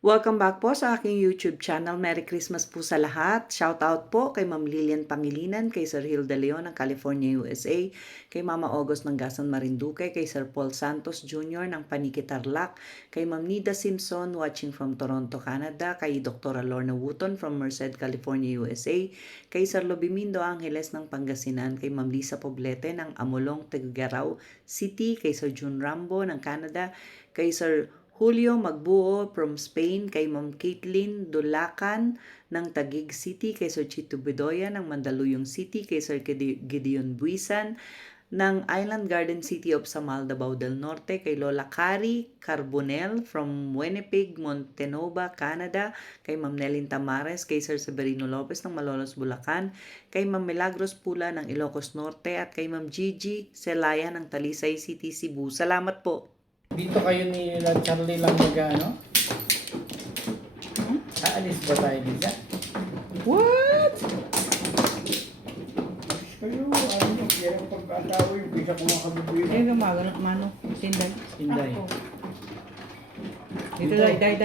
Welcome back po sa aking YouTube channel. Merry Christmas po sa lahat. Shout out po kay Ma'am Lilian Pangilinan, kay Sir Hilda Leon ng California, USA, kay Mama August ng Gasan Marinduque, kay Sir Paul Santos Jr. ng Paniki Tarlac, kay Ma'am Nida Simpson watching from Toronto, Canada, kay Dr. Lorna Wooton from Merced, California, USA, kay Sir Lobimindo Angeles ng Pangasinan, kay Ma'am Lisa Poblete ng Amolong, Tuguegarao City, kay Sir June Rambo ng Canada, kay Sir Julio Magbuo from Spain, kay Ma'am Caitlin Dulacan ng Taguig City, kay Sir Chito Bedoya ng Mandaluyong City, kay Sir Gideon Buisan ng Island Garden City of Samal, Davao del Norte, kay Lola Cari Carbonel from Winnipeg, Montenova, Canada, kay Ma'am Nelin Tamares, kay Sir Severino Lopez ng Malolos, Bulacan, kay Ma'am Milagros Pula ng Ilocos Norte, at kay Ma'am Gigi Celaya ng Talisay City, Cebu. Salamat po. Dito kayo ni Charlie lang ano? Aalis ba tayo dito? What? Kayo, ano, kaya ang pagkatawa yung bisa ko makabibili. Eh, gumawa ng mano. Sinday. Sinday. Dito, day.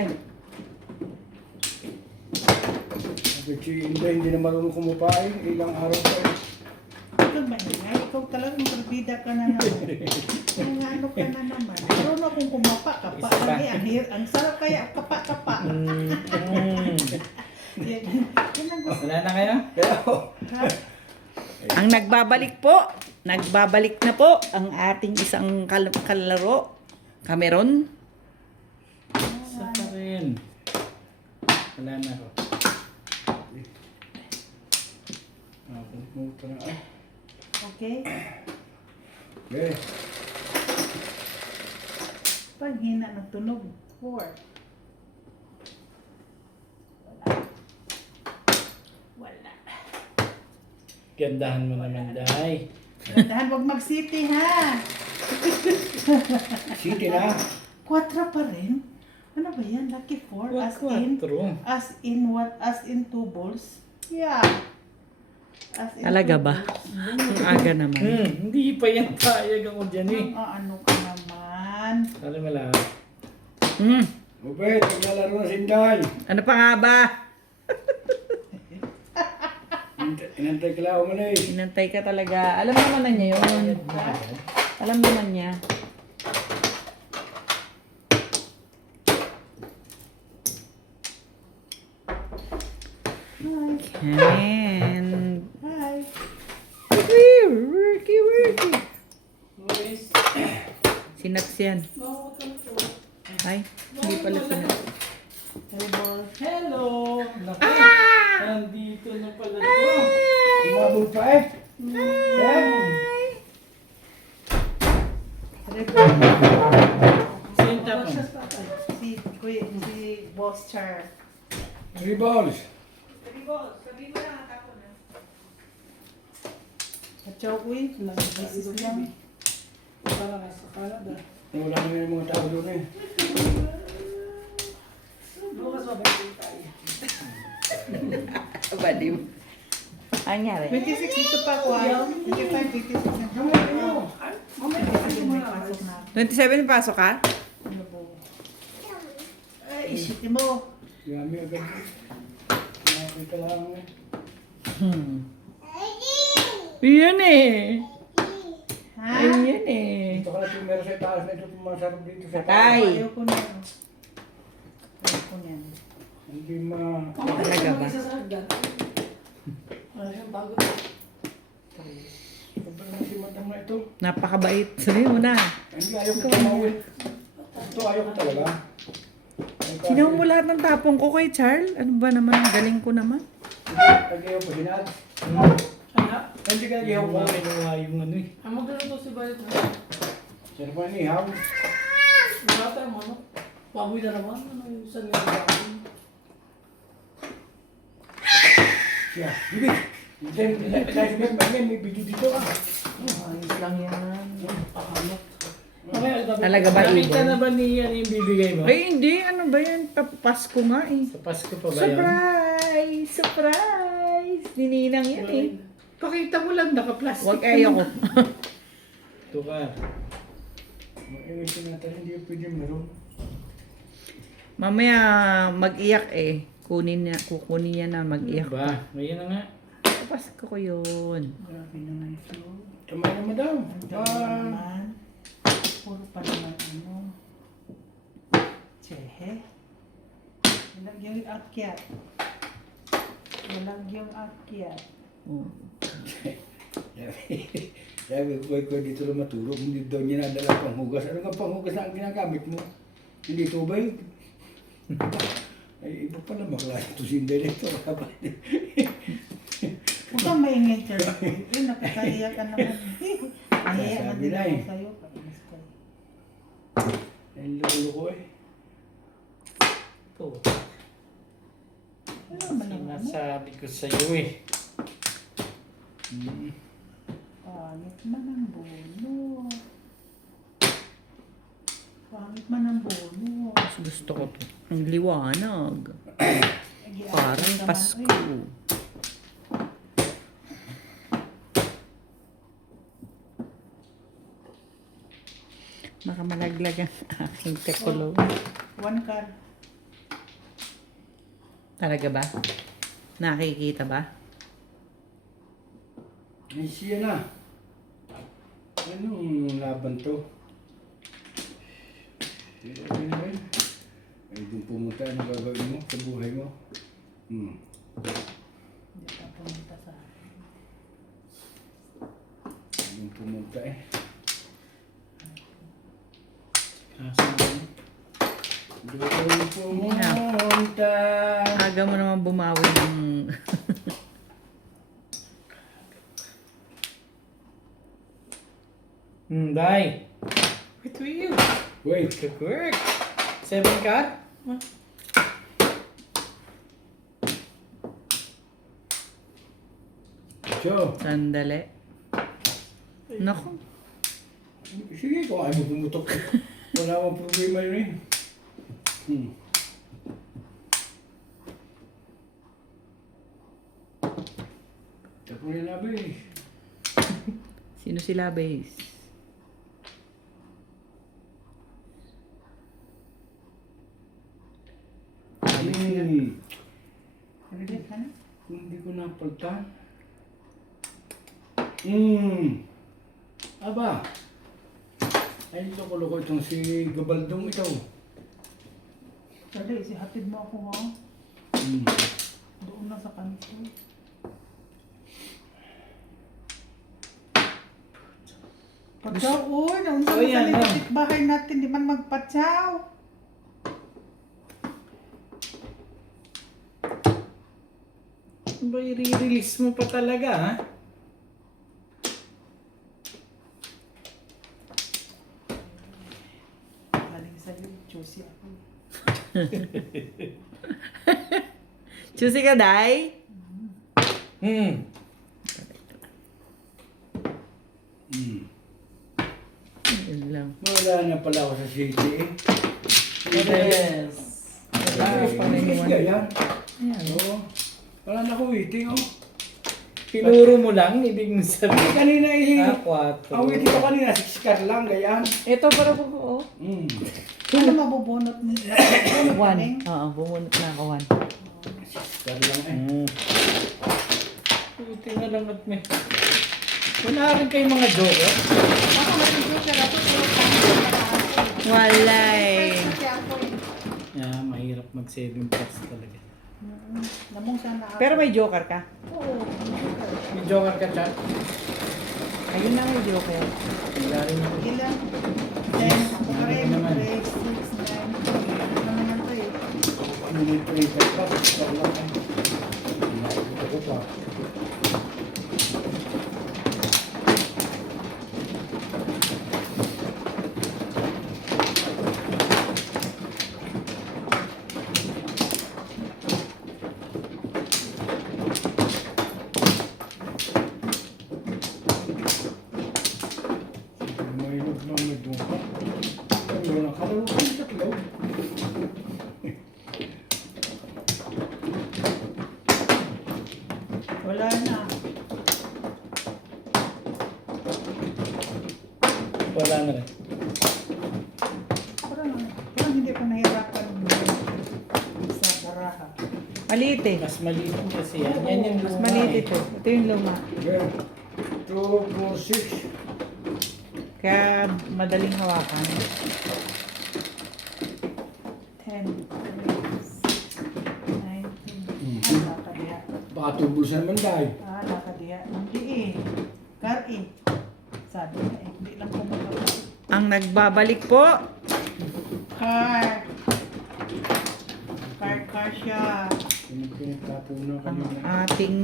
Bakit si Inday hindi na marunong kumapain, ilang araw pa eh. Ito ba ingay? Ikaw talagang pagbida ka na naman. Kung ano ka na naman. Pero na kung kumapa ka pa. Isa pa. Ang sarap kaya kapa-kapa. Yan ang gusto. Wala na kayo? Ha? Ang nagbabalik na po ang ating isang kalaro, Cameron. Isa pa rin. Wala na ako. Pumunta na ah. Okay? Okay. Pag hina ng tunog. 4. Wala. Gandahan mo naman, Day. Dahan wag mag-city ha. City na. 4 pa rin. Ano ba yan? Lucky 4? As in what? As in 2 balls? Yeah. As in Talaga 2 ba? balls. Ang aga naman. Hindi pa yan payag ako dyan eh. Ano ka naman? Alam mo lang. Ubed, naglalaro na si Inday. Ano pa nga ba? Inantay ka lang mo na eh. Inantay ka talaga. Alam naman na niya yun. Alam naman niya. And Hi. worky. Sinats yan. Ay, hindi pala sinats. Hello! Naku! Nandito na pala to. Umabot pa eh. Sinta pa. Si Boss Char. 3 balls. At Chokoy, nag-business lang. Para ka sa Canada. Wala na yung mga tao doon eh. Baliw. Ang nangyari? 26 dito pa ako ayaw. 25, 26 na. May pasok na. 27 pasok ka? Ano po? Ay, isipin mo. Yami agad. Nakakita lang eh. Yun eh. Ha? Ayun eh. Ito ka na tumero sa taas na ito masarap dito sa Patay. taas. Ayaw ko na. Ayaw ko na. Hindi ma... Talaga ba? Sobrang na si madam na ito. Napakabait. Sabihin mo na. Hindi ayaw ko tumawin. Ito ayaw ko talaga. Sinaw mo lahat ng tapong ko kay Charles. Ano ba naman? Ang galing ko naman. Tagayaw ko sinad. Hindi ka Ayaw nagayaw ko ko. kinuha yung ano eh. Ang magluto si Balit na. Sino ba nihaw? Wala tayo mo, no? Baboy na naman. Ano yung saan nga baboy? Siya. Bibi. May video dito ah. Ayos lang yan. Talaga ba, Nakita Ibon? na ba niya yung bibigay mo? Ay, hindi. Ano ba yan? Pasko nga eh. Sa Pasko pa ba yan? Surprise! Surprise! Nininang yan eh. Pakita mo lang, naka-plastic. Huwag ayoko. Ito ka. Maingay natin, hindi pwede meron. Mamaya mag-iyak eh. Kukunin niya na mag-iyak. Ba, ngayon na nga. Tapos ko yun. Grabe naman ito. Tama na madam. Ang dami naman. Puro pa naman ano. Tsehe. Walang yung akyat. Walang yung akyat. Oh. Sabi ko dito lang matulog. Hindi daw niya nadala panghugas. Ano nga panghugas na ang ginagamit mo? Hindi tubig. Ay, iba pala maklase ito si Director. Huwag kang maingay, Charlie. Eh, nakakahiya ka naman. Nahiya na Sabi din na ako eh. sa'yo. Kainis ka eh. Ay, lolo ko eh. Ito. Ano ba naman? Sinasabi ko sa'yo eh. Pangit man ang bono. Pangit man ang bono. Mas gusto ko to. Ang liwanag. Nag-iakit Parang naman, Pasko. eh. Baka malaglag ang aking tekulo. One card. Talaga ba? Nakikita ba? Ay, siya na. Anong laban to? Ano na ba yun? Ay, kung pumunta, ano gagawin mo sa buhay mo? Hindi ka pumunta sa akin. Kung pumunta eh. Asan ba? Doon pumunta. Aga mo naman bumawi ng... Day. Wait for you. Wait. Good work. 7 card? Huh? So, Sandali. Naku. sige, kung ayaw mo pumutok. Wala akong problema yun eh. Tapos na nabi eh. Sino sila, base? Ready ka na? Kung hindi ko napaltan. Aba. Ay, loko-loko itong si Gabaldong ito. Charlie, isihatid mo ako ha. Doon na sa kanto. Patsaw, uy! Naunsa Oh, na yan, sa ma'am. bahay natin, di man magpatsaw. Ano ba i-release mo pa talaga, ha? Galing sa'yo, juicy ako. Choosy ka, Day? Yun lang. Wala na pala ako sa city eh. Yes. Wala pa rin Bilis naman. ka yan. Ayan. Oo. Wala na akong waiting oh. Tinuro mo lang, ibig mo sabihin. Kanina eh. Ang waiting ko 4. kanina, 6 card lang, ganyan. Ito para po ko. Ano mabubunot mo? One. Oo, bumunot na ako one. 6 card lang eh. Buti na lang at may... Wala rin kayong mga joker? Ako mag-joker ako, pero kami Wala eh. Kasi ako eh. Yeah, mahirap mag-7 plus talaga. Namong sana ako. Pero may joker ka. Oo, joker. May joker ka, chat? Ayun na may joker. Wala rin ako. Ilan? 10, ako rin, 3, 6, 9. Ano naman to eh? Ano nito eh, 6 card lang eh. Nakikita ko pa. Mahirap lang magbuka. Pero nakalaro ko yung tatlo. Wala na. Wala na rin. Parang hindi ko nahirapan. baraha. Maliit eh. Mas maliit kasi yan. Yan yung Mas luma maliit eh. ito. Ito yung luma. Yeah. 2, 4, 6. Kaya madaling hawakan. 10, 9, 10. Nakadiya. Baka tubos na naman dahil. Nakadiya. Hindi eh. Car eh. Sabi na eh. Hindi lang kumakakas. Ang nagbabalik po, Car. Car siya. Pinagtapunan ang kanina. ating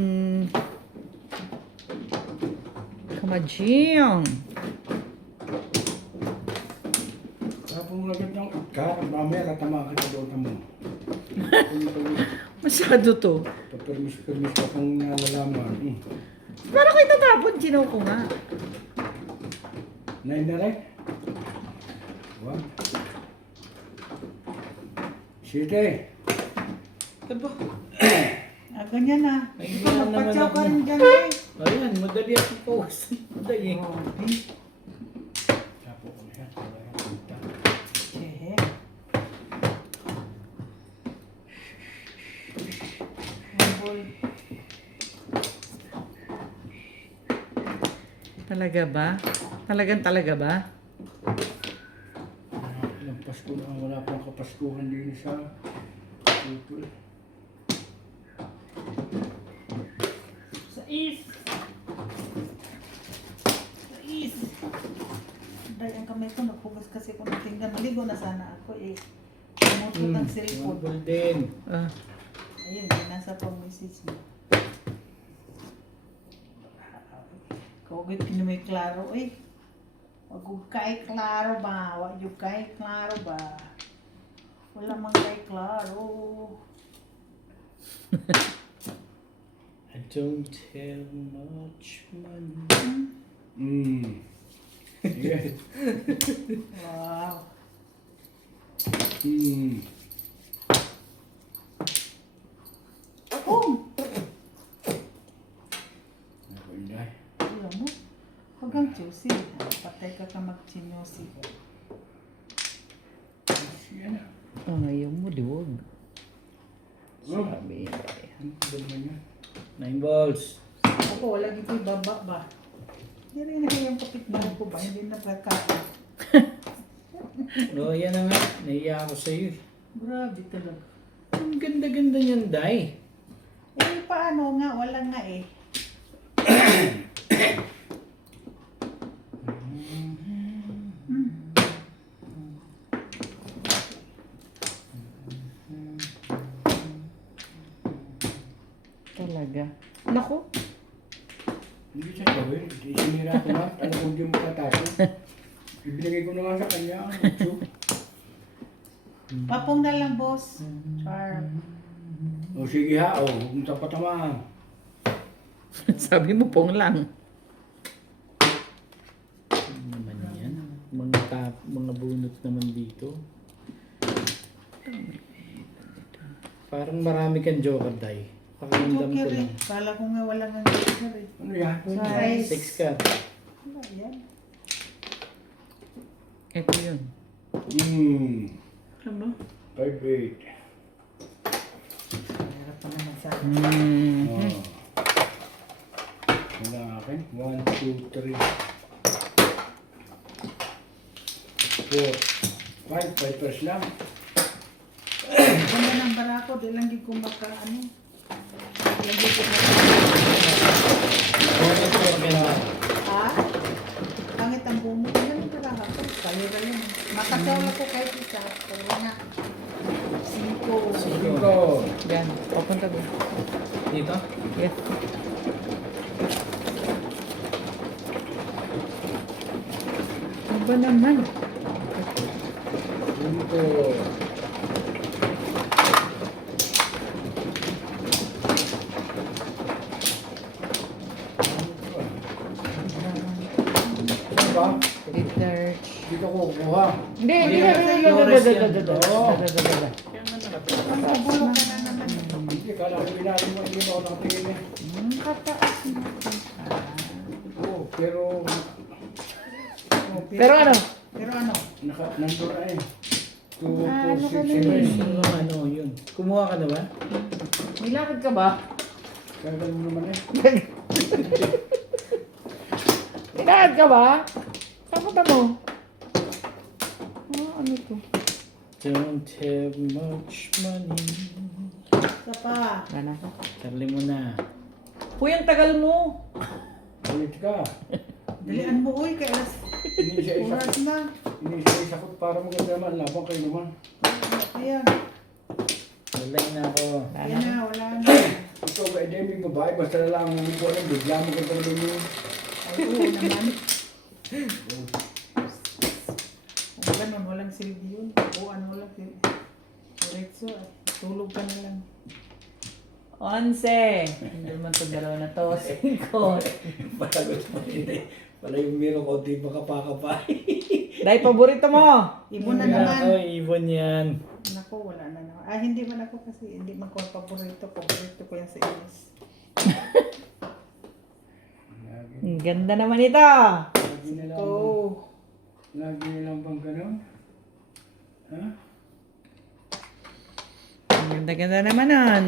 kamajing. Tapos agad ng ka, mamaya katama ka doon mo. Masyado to. Papermis ka kung nalalaman. Parang ko itatapon, ginaw ko nga. 9 na rin? 1. 7. Aba, Ganyan na. Ay, Ikaw, ganyan naman magpatsaw ka ako. rin dyan eh. ayan, madali ako kawasan. Madali. Tapo ko na yan. Wala yan. Punta. Chehe. Boy. Talaga ba? Talaga ba? Ilang Pasko na, wala pang kapaskuhan din sa April. Sa east. Sa east. Dahil ang kamay ko, naghugas kasi ko ng pinggan. Maligo na sana ako eh. Pumutol ng cellphone. Golden. Ah, Ayun, nasa pang message mo. Kogit kinumay klaro eh. Wag yung kay klaro ba? Wag yung kay klaro ba? Wala mang kay klaro. I don't have much money. Yes. Wow. Oh! Ako inday. Alam mo, huwag kang choosy. Patay ka mag-chinyosi. Sige na. ayaw mo, liwag. Oh, Sabi. ang dami niya. 9 balls. Ako, wala dito baba ba? Hindi rin na yung kapitbahay ko ba? Hindi na pagkain. O, yan na nga. Naiya ako sa'yo. Grabe talaga. Ang ganda-ganda niyan, Day. Eh, paano nga? Wala nga eh. Talaga. Naku, Hindi siya gawin. Isinira ko na. Alam ko hindi mo katapos. Ibinigay ko na nga sa kanya. Ang utso. Papong na lang, boss. Char. O sige ha. O, huwag mo tapatamaan. sabi mo pong lang. Ano naman yan? Mga bunot naman dito. Parang marami kang joker, Day. Pakiramdam ko Joker eh. lang. Kala ko nga wala nga joker eh. Ano yan? Size. 6 ka. Wala yan. Ito yun. Alam mo? 5-8. Meron pa naman sa akin. Oh. Wala akin. 1, 2, 3. 4. 5 pairs lang. Ganda ng barako. Di lang di ko maka-ano. Lagi ko Ha? Pangit ang bumo. Ganda ng barako. Kalira yun. Makatawa ko kahit isa. Pero nga. 5. 5. Yan, papunta doon. Dito? Yes. Ano ba naman? 5. Ano ba? Research. Dito ko kukuha. Hindi, hindi. Flores yan. Oo. Kaya nga nakapagod. Bulok ka na naman. Hindi, kala ko binali mo. Hindi mo ako nakatingin eh. Kataas mo. Oo, pero... Pero ano? Pero ano? Nandun na eh. 2, Ano 4, ka 6, na 7. Yung ano, yun. Kumuha ka na ba? Nilakad ka ba? Gagal mo naman eh. Nilakad ka ba? Saan punta mo? Ano to? Don't have much money. Isa pa. Wala ka. Sarili mo na. Uy, ang tagal mo. Ulit ka. Dalian mo, uy, kay alas Inisa-isa. oras na. Inisa-isa ko para maganda naman. Labang kayo naman. Ayan. Walay na ako. Yan na, wala na. Ito ba, may babae. Basta na lang ang ko alam. Bigla mo ka talaga mo. Ay, oo naman. Kung ganun, walang silbi yun. Buuan mo lang. Diretso, tulog ka na lang. 11. Hindi man ito dalawa na to. 5. Palagot mo hindi. Pala yung meron ko, di makapakapay. Dahil paborito mo. Ibon na Ako, naman. ibon yan. Nako, wala na naman. Ah, hindi man ako kasi, hindi man ko paborito. Paborito ko yan sa Inis. Ang ganda naman ito. Lagi na lang bang, Oh. lagi na lang bang ganun? Ha? Ang ganda-ganda naman nun.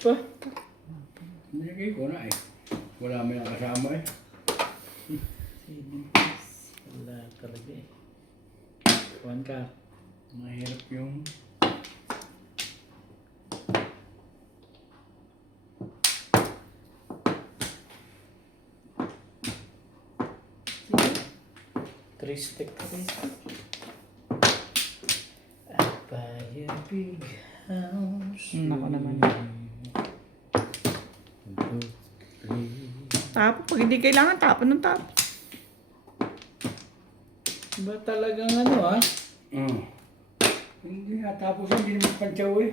Pa? Binigay ko na eh. Wala mo yung kasama eh. Wala talaga eh. Kuhan ka. Mahirap yung... Three stick. Buy a big house. Nako naman. Tapo. Pag hindi kailangan, tapon ng tapo. Ba talagang ano ah? Hindi nga, tapos hindi naman pantsaw eh.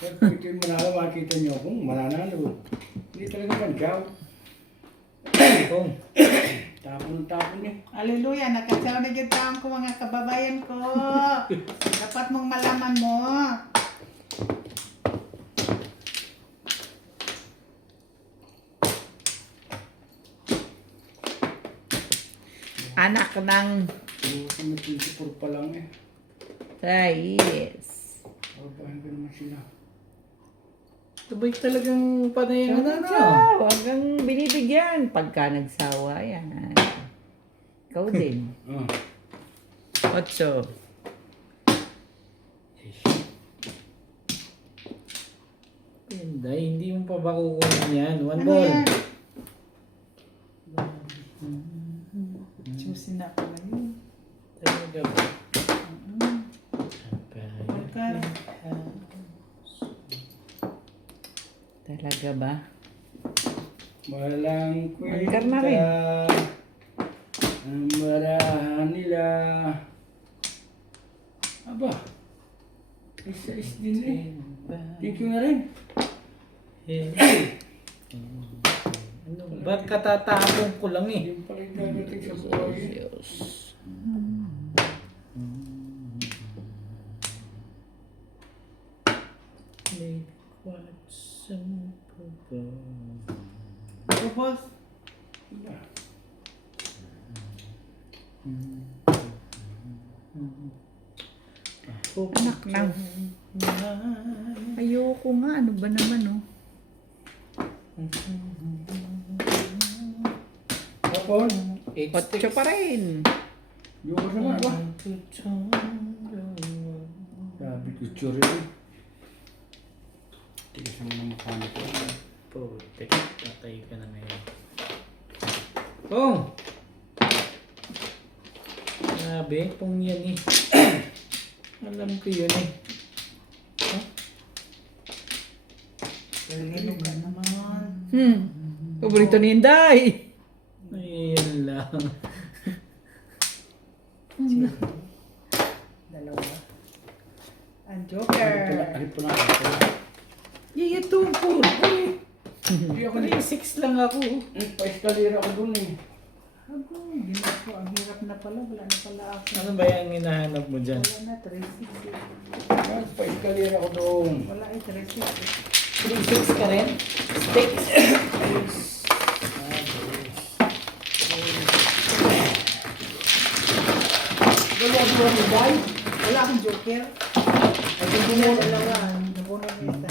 Kaya kung ito yung manalo, makikita niyo kung mananalo. Hindi talaga pantsaw. Kung. Tapon eh. Hallelujah, nakatsaw na yung taong ko mga kababayan ko. Dapat mong malaman mo. Anak ng Yung 24 pa lang eh. Sais. Papahin ko naman sila. Sabay talagang panay ano na. Huwag kang binibigyan pagka nagsawa yan. Ikaw din. 8. Hindi, hindi mo pa ba kukunin yan? One Ano ball. yan? Susi na pala yun. Talaga ba? Pagkar. Talaga ba? Walang Angkar na rin. Ang marahan nila. Aba. Isa-is din eh. Thank you na rin. Ano ba? Katatapon ko lang eh. Hindi pa rin dadating sa buhay. May kwatsan pa ba? Tapos, Diba? Anak ng. Ayoko nga. Ano ba naman, oh? Tapon. 8 pa rin. Yung ko naman ba? Sabi ko, tsuri eh. Tigas mo ng mukha ko. Putik, tatay ka na ngayon. Oh! Grabe, pong yan eh. Alam ko yun eh. Talino ka naman. Paborito ni Inday. Ayun lang. Dalawa. Ang Joker. Ano po na ako? Yung ito, puro. Hindi ako na 6 lang ako. pa-eskalera ako dun eh. Ako, hindi na po. Ang hirap na pala. Wala na pala ako. Ano ba yung hinahanap mo dyan? Wala na, 360. Pa-eskalera ako doon. Wala ay 360. 3-6 ka rin? Sticks. Wala ako doon, Wala akong joker. Dalawa. Nabunod na isa.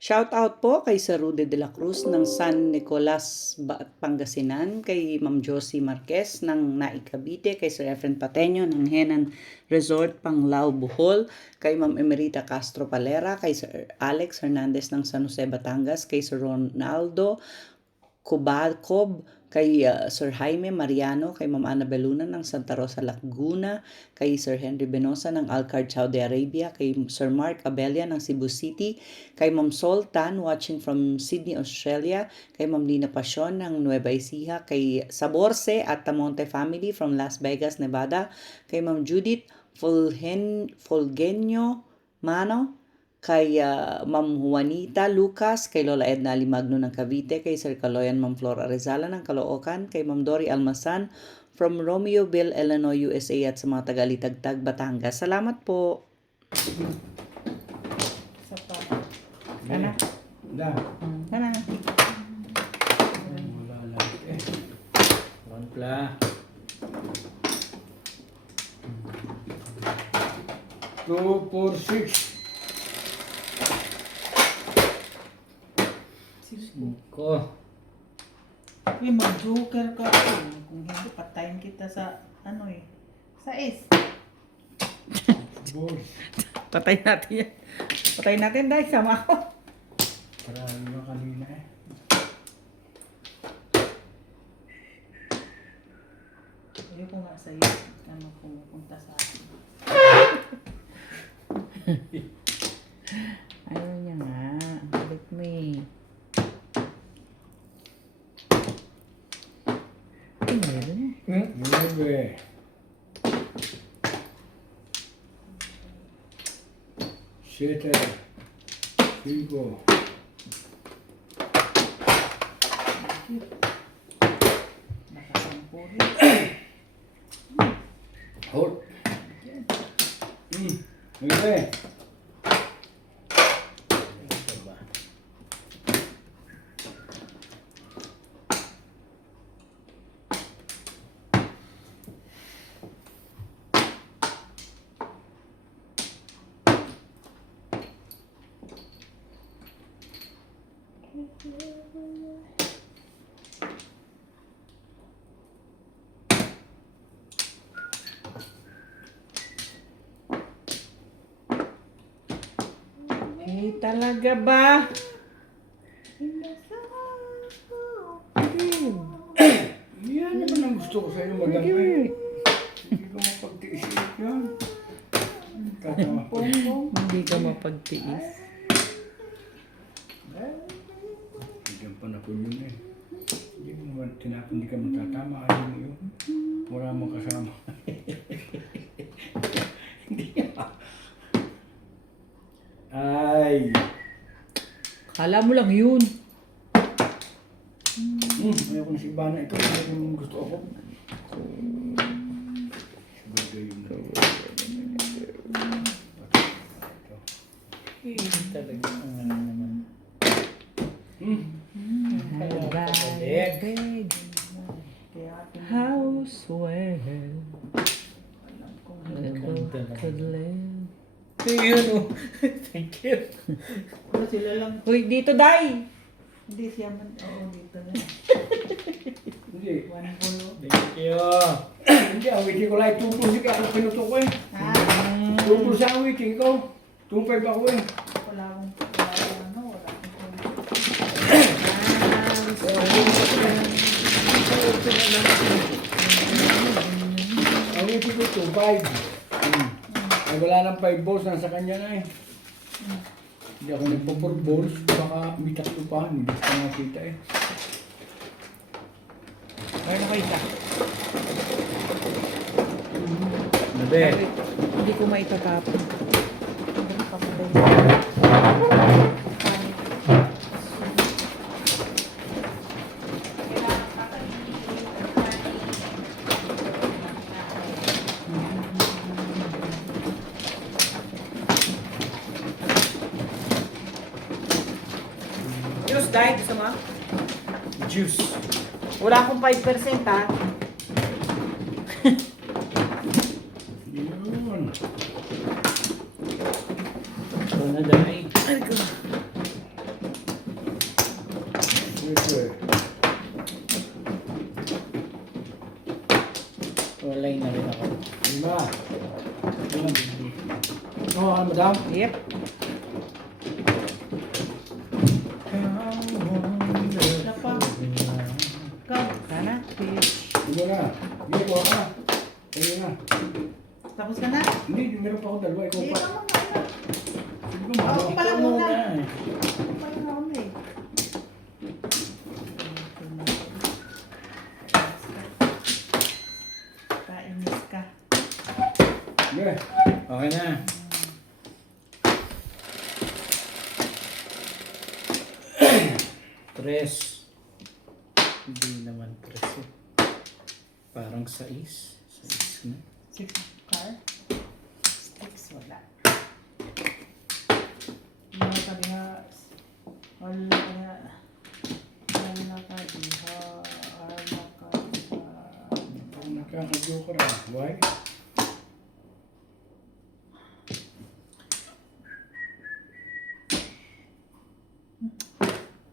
Shout out po kay Sir Rudy de la Cruz ng San Nicolas, Pangasinan, kay Ma'am Josie Marquez ng Naik Cavite, kay Sir Efren Pateño ng Henan Resort, Panglao, Bohol, kay Ma'am Emerita Castro Palera, kay Sir Alex Hernandez ng San Jose, Batangas, kay Sir Ronaldo Cobalcob, kay Sir Jaime Mariano, kay Ma'am Ana Beluna ng Santa Rosa, Laguna, kay Sir Henry Benosa ng Alcard, Saudi Arabia, kay Sir Mark Abella ng Cebu City, kay Ma'am Sol Tan watching from Sydney, Australia, kay Ma'am Lina Pasion ng Nueva Ecija, kay Saborse at Tamonte family from Las Vegas, Nevada, kay Ma'am Judith Fulgenio Mano, kay Ma'am Juanita Lucas, kay Lola Edna Alimagno ng Cavite, kay Sir Caloyan Ma'am Flor Arezala ng Caloocan, kay Ma'am Dory Almasan from Romeoville, Illinois, USA at sa mga taga-Litagtag, Batangas. Salamat po. Sa pa. Ano? Da. Ano? Wala lang. One pla. 2, 4, 6. Ko. Uy, mag-joker ka. Kung hindi, patayin kita sa, ano eh, sa S. Boss. Patayin natin yan. Patayin natin dahil sama ako. Marami na kanina eh. Ayoko nga sa'yo. Ano pumupunta sa akin. Ayaw niya nga. Ang kulit mo eh. Ay, meron. 9. 7. 5. Nakasampo rin. Hold. 9. Ito ba? Eh, talaga ba? Yan naman ang gusto ko sa'yo, madam. Hindi ko mapagtiis yan. Tatama ko. Hindi ka mapagtiis. Bigyan pa na ko yun eh. Hindi mo naman tinapon, hindi ka matatama. Ayaw mo yun. Wala mong kasama. Ay. Kala mo lang yun. Ayaw ko na si Ivana. Ito yung gusto ako. Sabagay yun. Talaga ang ano naman. Bag. Houseware. Yun oh. Thank you. Ano sila lang? Uy, dito, Day! Hindi siya man. Oo, dito na. Hindi. One bulo. Thank you. Hindi, awitin ko lang. Tutusik ako pinuto ko eh. Ha? Tutusik ang awitin ko. 2.5 ako eh. Wala akong ano. Wala akong Awitin ko 2.5. Ay wala nang 5 balls. Nasa kanya na eh. Hindi ako nagpo-4 balls. Baka may tatlo pa. Hindi ko pa nakita eh. Meron ako isa. Nabe. Hindi ko maitatapon. Hindi ko papatay. Juice, Day, gusto mo? Juice. Wala akong 5% ha. Hindi na. na dahil. Ito eh. Walay na rin ako. Lima. Oo, ano madam? Yep. Wala pa. Ikaw. Sana, fish. Sige na. Hindi, kuha ka. Sige na. Tapos ka na? Hindi, meron pa ako dalawa. Ikaw Hindi pa. ka muna. Sige ko, Ako madam. pala Ikaw muna. muna eh. Ako pala muna eh. Kainis ka. Sige. Okay na. Tres. Hindi naman tres eh. Parang sais. Sais na. Six car. Sticks wala. Wala ka diha. Wala ka diha. Wala ka diha. Wala ka diha. Pag nakaka-joker ah. Why?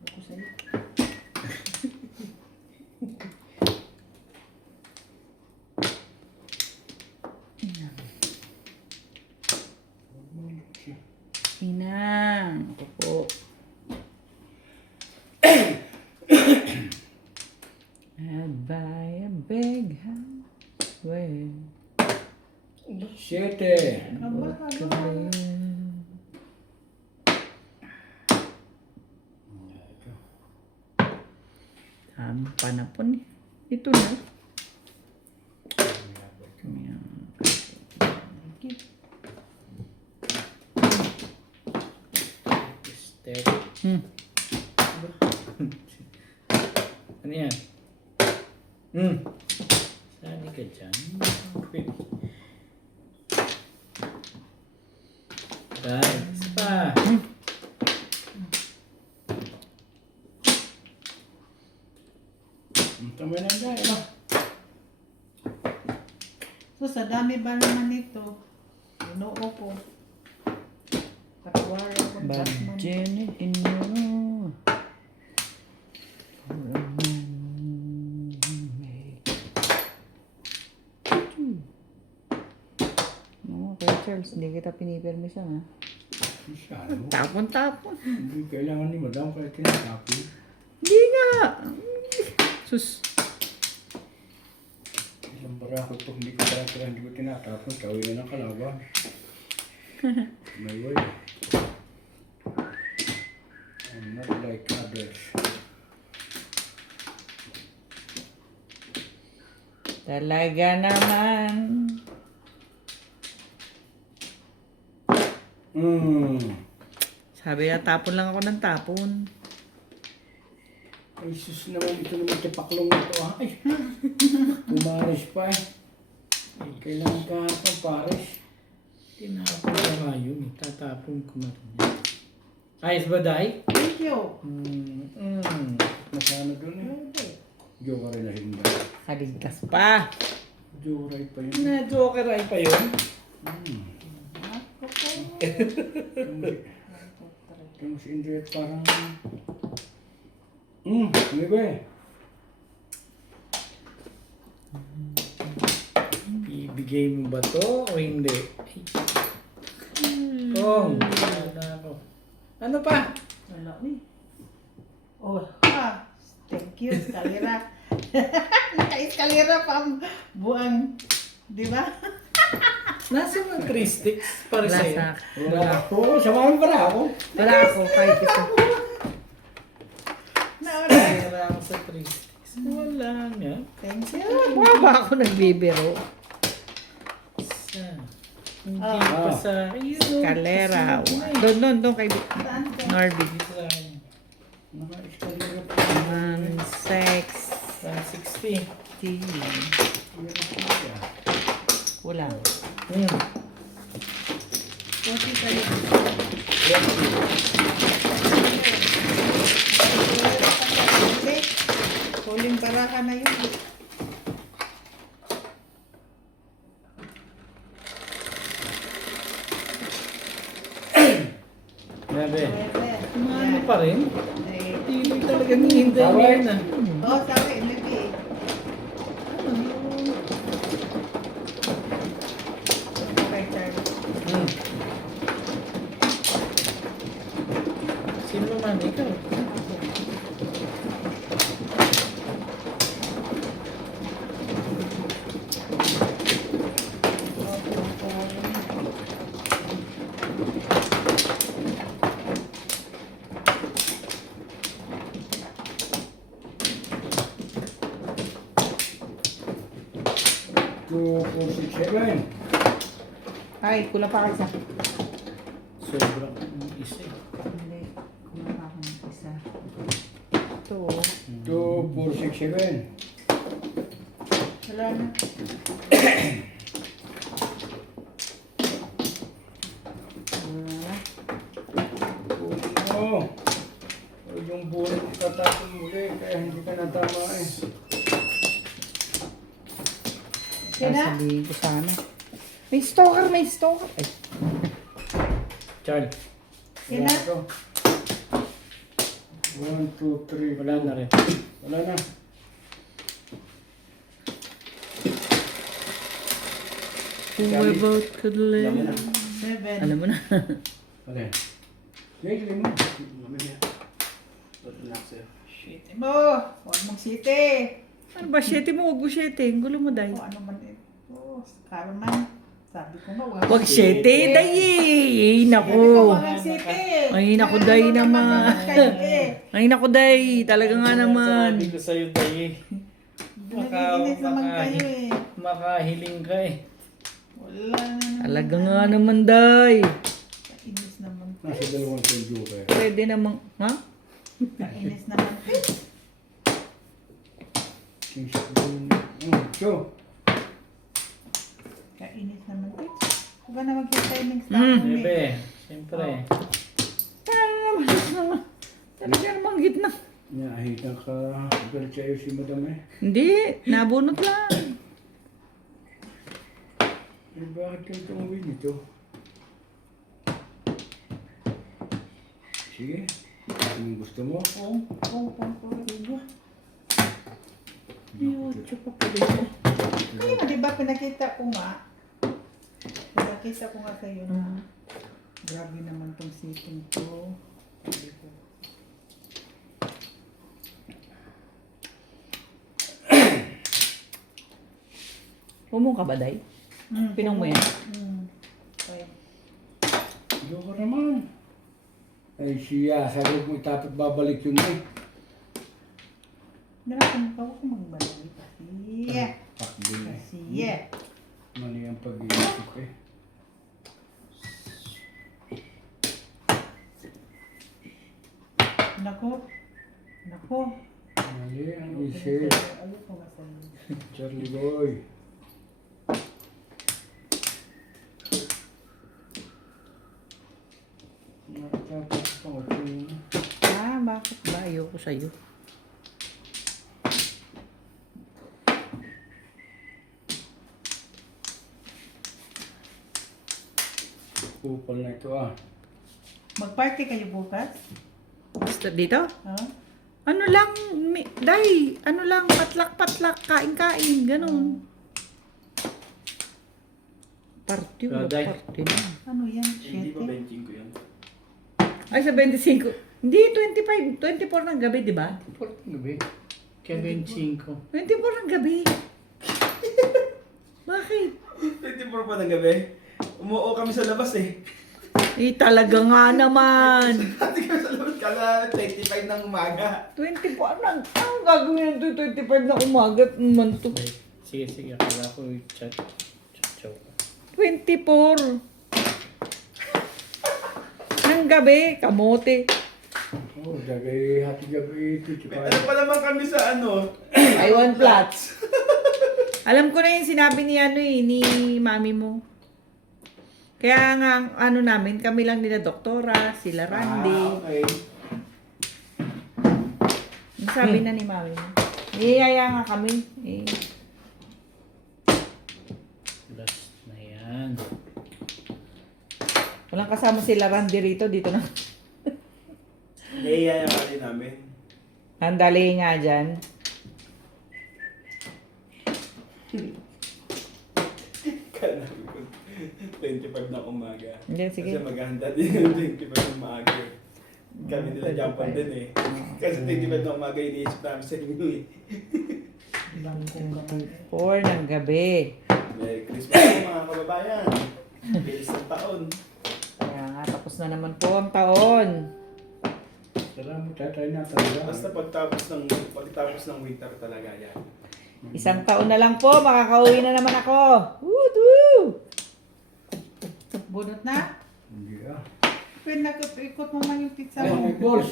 Ako sa'yo. Inang. Opo. I'd buy a big house where Siyete. Aba, aba. panapon eh. Ito na. Step. Hmm. Ano yan? Sali ka dyan. Okay. Right. Isa pa. Tama na dahil. So, sa dami ba naman ito? Inoo ko. Katwari ako. Budget inyo. No, kay Charles, hindi kita pinipermisan ha. Masyado. Tapon-tapon. Hindi kailangan ni madam kaya tinatapin. Hindi nga. Sus. Isang barako ito, hindi ko tira, hindi ko tinatapon. Kawin na ng kalaban. May way. I'm not like others. Talaga naman. Sabi na tapon lang ako ng tapon. Ay, sus naman ito naman tipaklong na ito. Ay, pumaris pa eh. Ay, kailangan kahapon pares. Tinapon ko nga yun. Tatapon ko na rin yan. Ayos ba, Day? Thank you. Masana doon eh. Okay. Joker rin na rin ba? Kaligtas pa. Joker pa yun. Na-joker ay pa yun. Ako po. Yung si Indret parang... ano ba eh? Ibigay mo ba to o hindi? Kong, wala ako. Ano pa? Wala ni. Oh, ha. Thank you, eskalera. Naka-eskalera pa ang buang. Di ba? Nasa mga 3 sticks para Wala sa'yo. sa... Wala ako. Samahan mo ba ako? Wala ako kahit ito. Wala ako sa 3 sticks. Wala nga. Thank you. Mukha ba ako nagbibiro? Sa... Hindi pa sa... Ayun. Kalera. Doon kay Saan ka? Norby. Dito sa akin. Naka-eskalera pa. 160. 160. Kulang. Kosi kayo. Huling baraha na yun. Grabe. Seven. Ano pa rin? Eight. Hindi talaga hinihintay mo Sabay. yun ah. Oh, sabi, maybe. Okay, Charlie. Hmm. Sino naman ikaw? Two, four, six, seven. Ay, kulang pa kayo isa. Sobrang isa eh. Hindi, kulang pa ako ng isa. Ito. Two, four, six, seven. Wala na. Huli mo. O yung buhay mo tatapon muli, kaya hindi ka natama eh. Yan na? Sasabihin ko sana. May stalker, may stalker. Ay, Charles, Yan na? Ito. One, two, three. wala na rin. Wala na. who about could live? Alam mo na. Seven. Alam mo na. Wala. Sige, sige mo. Shit mo. Huwag mong siti. Ano ba, 7 mo? Huwag mo 7. Ang gulo mo, day. O ano man ito. Karman. Sabi ko nga, Huwag 7, day. Ay, Sabi ko, naku. huwag kang siti. Ay, naku, day naman. Kayo eh. Ay, naku, day. Talaga nga naman. Sabi ko sa'yo, Day. Nagiginis naman kayo eh. Makahiling ka eh. Wala na naman. Talaga nga naman, day. Kainis naman. Nasa dalawang kilo kayo. Pwede namang, ha? Kainis naman. Six, seven. So, Kainis naman. Huwag ka na mag-timing sa Mm. akin Bebe, eh. siyempre. Ano naman? Talaga namang gitna. nakahita ka. Galit sa'yo si madam eh. Hindi, nabunot lang. Eh, bakit kayo tumuwi nito? Sige. Anong gusto mo? YouTube pa pala ito. Hindi mo, di ba pinakita ko nga? Pinakita ko nga sa'yo na grabe naman tong sitting ko. Sabi ko, Pumong ka ba, day? Pinong mo yan? Okay. Loko naman. Ay siya, sabi mo itapat babalik yun eh. Narating ka ako magbalik kasi. Pakbin eh. Kasi. Mali ang pag-iisip eh. Nako. Nako. Mali ang isip. Ayun ko nga sa'yo. Charlie boy. Nakatapos pa ako yun. Ah, bakit ba? Ayoko sa'yo. Kupal na ito ah. Mag-party kayo bukas? Gusto dito? Ha? Ano lang, day, ano lang, patlak-patlak, kain-kain, ganun. Party, wala Day. party na. Ano yan? Hindi pa 7? 25 ko yan. Ay, sa 25. Hindi, 25, 24 ng gabi, di ba? Port gabi. Kaya 25. 24 ng gabi. Bakit? 24 pa ng gabi? Umuo kami sa labas eh. Eh, talaga nga naman. Dati kami sa labas kala 25 ng umaga. 24 lang. Ang gagawin nito 25 na umaga naman to. Sige, sige. Akala ko chat. Chat. 24. Ng gabi, kamote. Oh, dagay hati gabi ito. May ano pa naman kami sa ano? I want flats. Alam ko na yung sinabi ni ano eh, ni mami mo. Kaya nga, ano namin, kami lang nila doktora, sila Randy. okay. Yung sabi na ni mami mo. Niyaya nga kami. Eh, Last na yan. walang kasama sila Randy rito, dito na. Naiyayakalin namin. Ang dali nga dyan. Kala ko 25 na umaga. Hindi, sige. Kasi maghahanda din yung 25 na umaga eh. Kami nila Japan din eh. Kasi 25 na umaga iniisip namin sa inyo eh. Ibang kong kamay. 4 ng gabi. Merry Christmas po mga kababayan. Bilis ng taon. Kaya nga, tapos na naman po ang taon. Salamat, tatay na talaga. Basta pagtapos ng winter talaga yan. Isang taon na lang po, makakauwi na naman ako. Woo-hoo! Bunot na? Hindi ah. Pinag-ikot mo man yung pizza Ay, mo. may balls.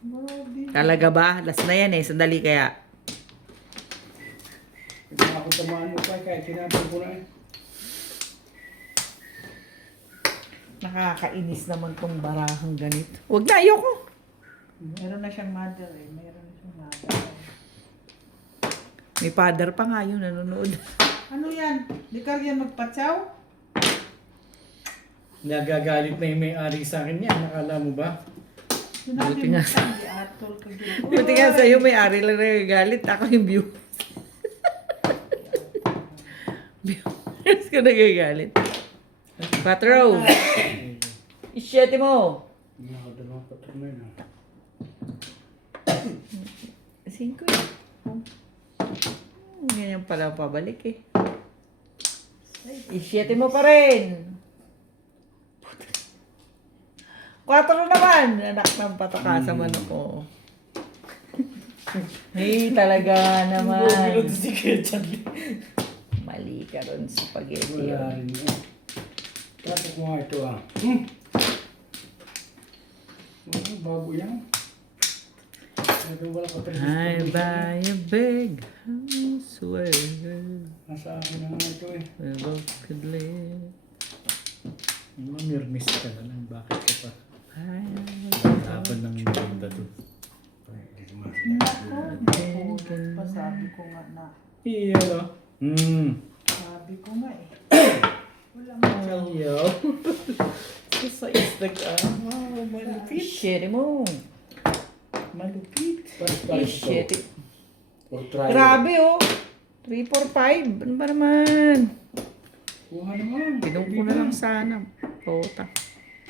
Grabe. Talaga ba? Last na yan eh. Sandali kaya. Hindi na ako tamaan mo pa, kahit tinapon ko na eh. Nakakainis naman tong barahang ganito. Huwag na, ayoko. Meron na siyang mother eh. Meron na siyang mother. May father pa nga yun, nanonood. Ano yan? Di ka yan magpatsaw? Nagagalit na yung may-ari sa akin yan. Nakala mo ba? Sinabi Buti mo nga. sa di atol ka dito. Buti nga sa'yo, may ari lang nagagalit. Ako yung view. Viewers ko nagagalit. 4. Isyete mo. Hindi ako dalawang patro na yun ah. 5 eh. Ganyan pala pabalik eh. Isyete mo pa rin. 4 naman. Anak ng pataka sa manok ko. Hey, talaga naman. Si Kuya Charlie. Mali ka ron sa spaghetti. Wala rin yun. Tapos ko nga ito ah. Bago yan. Wala ka pa rin. I buy a big house where Nasa akin na nga ito eh. we both could live. Mamirmis ka na lang. Bakit ka pa? I Laban ng maganda doon. Nako, bunot pa. Sabi ko nga na. Iyo, no? Sabi ko nga eh. Wala mo. Iyo. Sa isdag wow, malupit. Shit mo. Malupit. Shit. Or try. Grabe oh. 3, 4, 5. Ano ba naman? Kuha naman. Tinong ko na lang sana. Pota.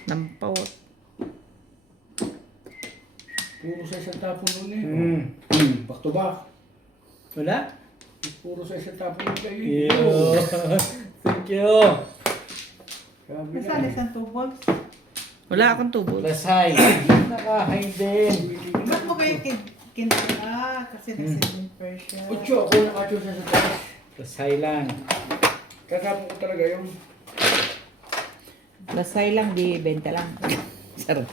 Nampawat. Puro sa isang tapon nun eh. Back to back. Wala? Puro sa isang tapon nun kayo. Iyo. Thank you. Sabi Nasaan na. isang tubos? Wala akong tubo. Lasay. Nakahain din. Ba't mo kayo kinala? Kasi nasa yung Persia. Ocho, ako nakacho sa taas. Lasay lang. Kasama ko talaga yung Lasay lang, di benta lang. Sarap.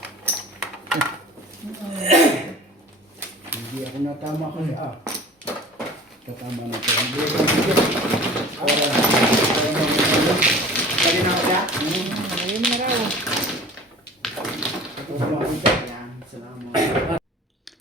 hindi ako natama kasi tatama na ito. Hindi ako Kali na ako siya? Ayun na raw. Ako makita. Salamat.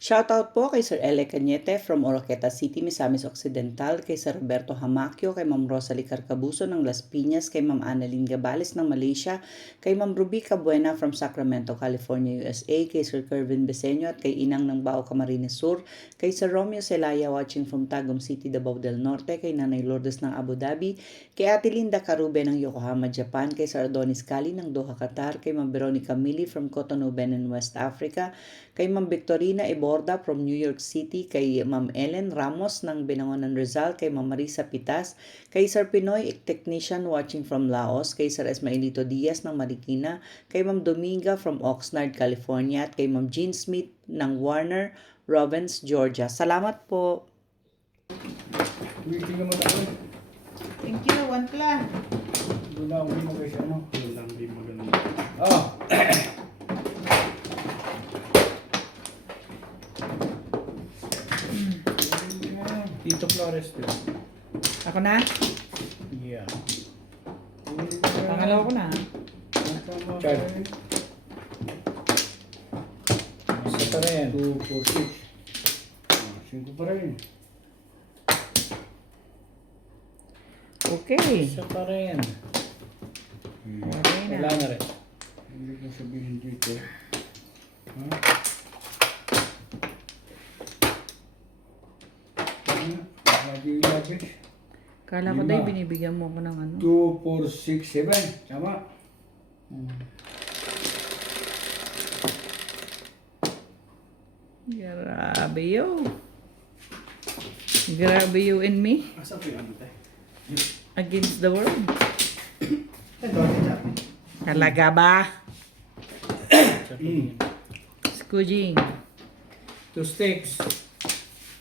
Shoutout po kay Sir Ele Cañete from Oroqueta City, Misamis Occidental, kay Sir Roberto Hamaquio, kay Ma'am Rosalie Carcabuso ng Las Piñas, kay Ma'am Annalyn Gabales ng Malaysia, kay Ma'am Ruby Cabuena from Sacramento, California, USA, kay Sir Kervin Beseño at kay Inang ng Bao Camarines Sur, kay Sir Romeo Celaya watching from Tagum City, Davao del Norte, kay Nanay Lourdes ng Abu Dhabi, kay Ate Linda Carube ng Yokohama, Japan, kay Sir Adonis Cali ng Doha, Qatar, kay Ma'am Veronica Mili from Cotonou, Benin, West Africa, kay Ma'am Victorina Iborda from New York City, kay Ma'am Ellen Ramos ng Binangonan Rizal, kay Ma'am Marisa Pitas, kay Sir Pinoy Technician watching from Laos, kay Sir Esmaelito Diaz ng Marikina, kay Ma'am Dominga from Oxnard, California, at kay Ma'am Jean Smith ng Warner Robins, Georgia. Salamat po. Waiting naman ako. Thank you, one pla. Doon na ako mo kasi ano. Yun lang di maganda. Tito Flores din. Ako na? Yeah. Pangalawa ko na. Chad. Isa pa rin. 2, 4, 6. 5 pa rin. Okay. Isa pa rin. Okay Wala na. na rin. Hindi ko sabihin dito. Kala ko 5. dahil binibigyan mo ko ng ano. 2, 4, 6, 7. Tama. Grabe yo. Grabe you and me Asa po yung ano tayo? against the world. Ito, ito. Talaga ba? Mm. Skujing. 2 sticks.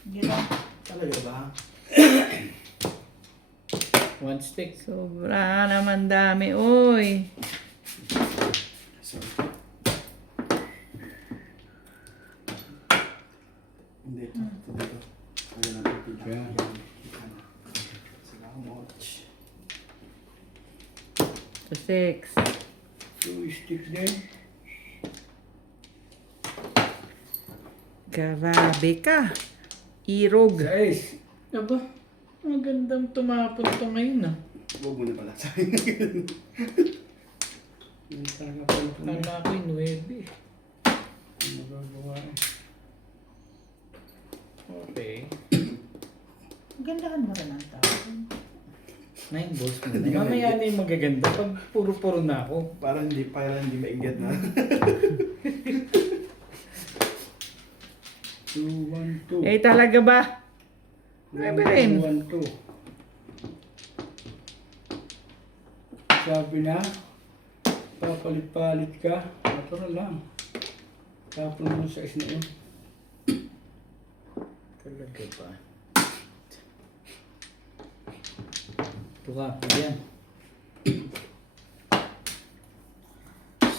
Gano'n. Talaga ba? 1 stick. Sobra naman dami, oy. Sorry. Hindi, ito. Ito dito. Ayaw natin pila. Kaya. Sila ako watch. 6. 2 sticks din. Grabe ka. Irog. 6. Aba, magandang tumapon to ngayon ah. Huwag mo na pala sa akin. Hindi talaga pala ito. Kala ko yung 9. Ano magagawa eh. Okay. Gandahan mo rin ang tao. 9 balls mo na. Mamaya na yung magaganda pag puro-puro na ako. Parang hindi maigat na. 2, 1, 2. Eh, talaga ba? Grabe rin. 1, 2. Sabi na, papalit-palit ka. Natural lang. Tapon mo sa is na yun. Talaga ba? Tuka ko yan.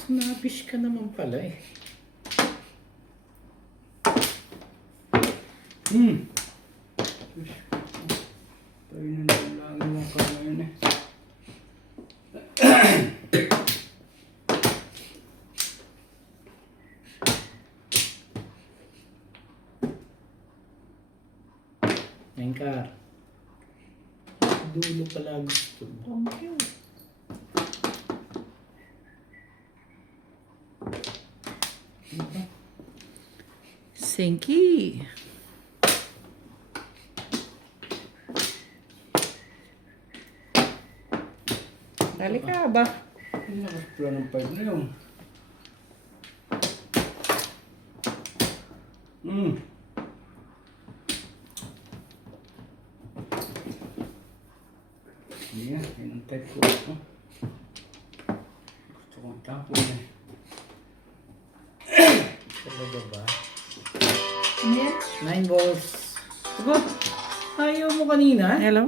Snappish ka naman pala eh. Tayo na lang yung ngayon eh. Nengkar. Dulo pala gusto mo. Thank you. Sinky. Dali ka ba? Ang lakas pala ng 5 na yun. Yan, yan ang type ko. Gusto kong tapon eh. Talaga ba? Ano yan? 9 balls. Aba, ayaw mo kanina? Hello?